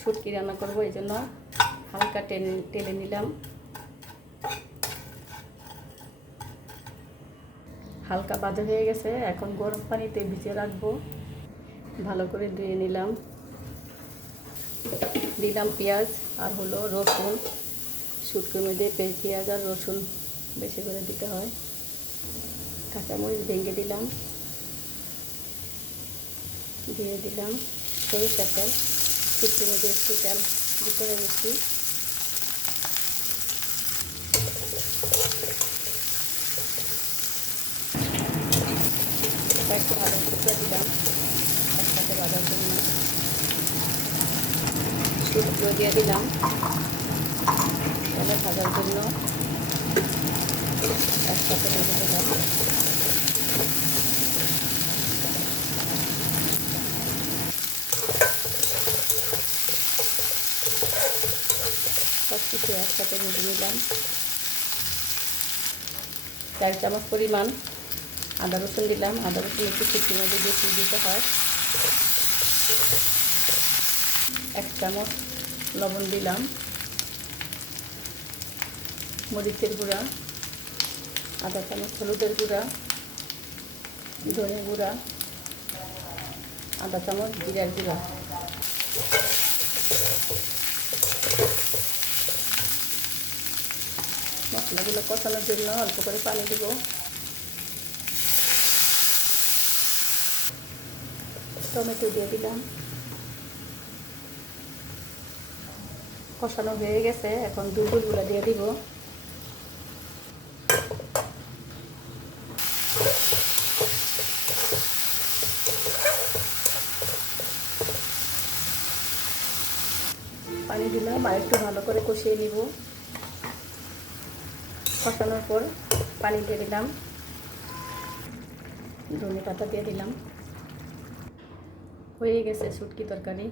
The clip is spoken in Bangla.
শুটকি রান্না করব, এই জন্য হালকা টেলে নিলাম। হালকা ভাজা হয়ে গেছে, এখন গরম পানিতে ভিজিয়ে রাখবো। ভালো করে ধুয়ে নিলাম। দিলাম পেঁয়াজ আর হলো রসুন। শুটকির মধ্যে পেঁয়াজ আর রসুন বেশি করে দিতে হয়। কাঁচামরিচ ভেঙে দিলাম, দিয়ে দিলাম সরিষার তেল। শুটকির মধ্যে একটু তেল দিতে হয় বেশি। একটু আদা কুচিয়ে দিলাম একসাথে ভাজার জন্য। শুটকিও দিয়ে দিলাম তেলে ভাজার জন্য, একসাথে ভেজে দিলাম। সব কিছু একসাথে ভেজে নিলাম। 4 চামচ পরিমাণ আদা রসুন দিলাম। আদা রসুন একটু শুকনো মধ্যে বেশি দিতে হয়। 1 চামচ লবণ দিলাম। মরিচের গুঁড়া, আধা চামচ হলুদের গুঁড়া, ধনে গুঁড়া, আধা চামচ জিরার গুঁড়া। মশলাগুলো কষানোর জন্য অল্প করে পানি দিব। টমেটো দিয়ে দিলাম। কষানো হয়ে গেছে, এখন দুধগুলো দিয়ে দিব। পানি দিলাম আর একটু ভালো করে কষিয়ে নিব। কষানোর পর পানি দিয়ে দিলাম, ধনে পাতা দিয়ে দিলাম। হয়ে গেছে শুটকি তরকারি।